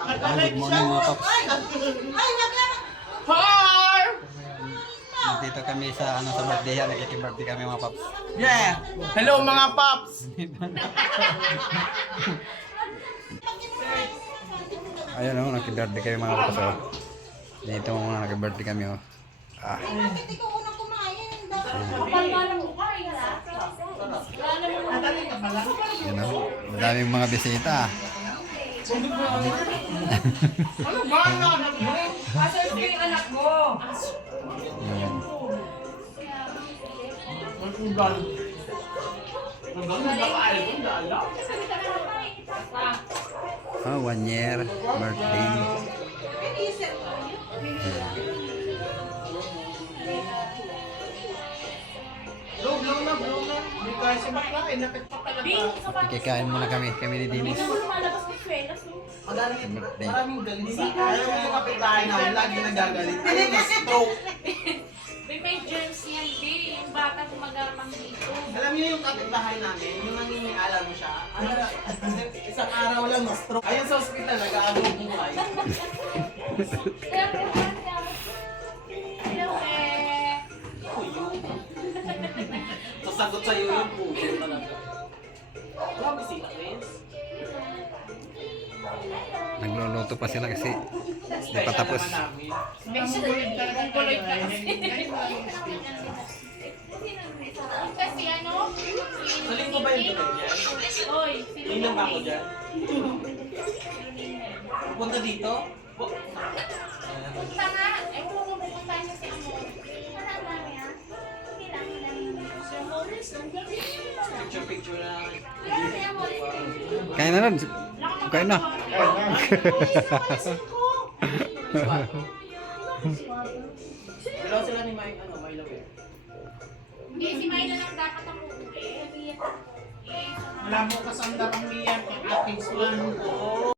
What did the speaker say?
Good morning mga paps. Hi! Dito kami sa sa birthday, nakikibirthday kami mga paps. Yeah! Hello mga paps! Ayun oh, nakibirthday kami mga paps oh. Dito mga nakibirthday kami oh. Bakit ikaw unang kumain? Yun oh, madaming mga bisita. Ano ba ang anak mo? Asan yung anak mo? Ayan. Ang ugal. Ang babae ko, dala. 1 year birthday. Blow na. Hindi tayo si bakla, inapit pa talaga. Kikain muna kami ni Dinis. Birthday. Maraming galit sa akin. Alam mo yung kapitbahay namin, lagi nagagalit. Ano yung stroke? May germs yan, di. Yung bata gumagamang dito. Alam niyo yung kapitbahay namin, yung nangingiala mo siya, ano, isang araw lang na-stroke. Ayun sa ospital, nag-aagaw buhay. Hello, eh. Sasagot sa'yo yung puto talaga. Grabe si Chris. Nagluluto pa sila kasi di pa tapos. Kasi ano? Saling ko ba yung dugay niya? Oy, Ninang ba ako dyan? Punta dito? punta nga. Eh, kung pupunta niya si Amor. Wala ba niya? Picture na. Kain na nun. Kain na. Dalawa sila ni Mike, Milo eh. Hindi, si Myla lang dapat ang uuwi. Wala mo kasandar ang miyan, kaya aking swan. Oo.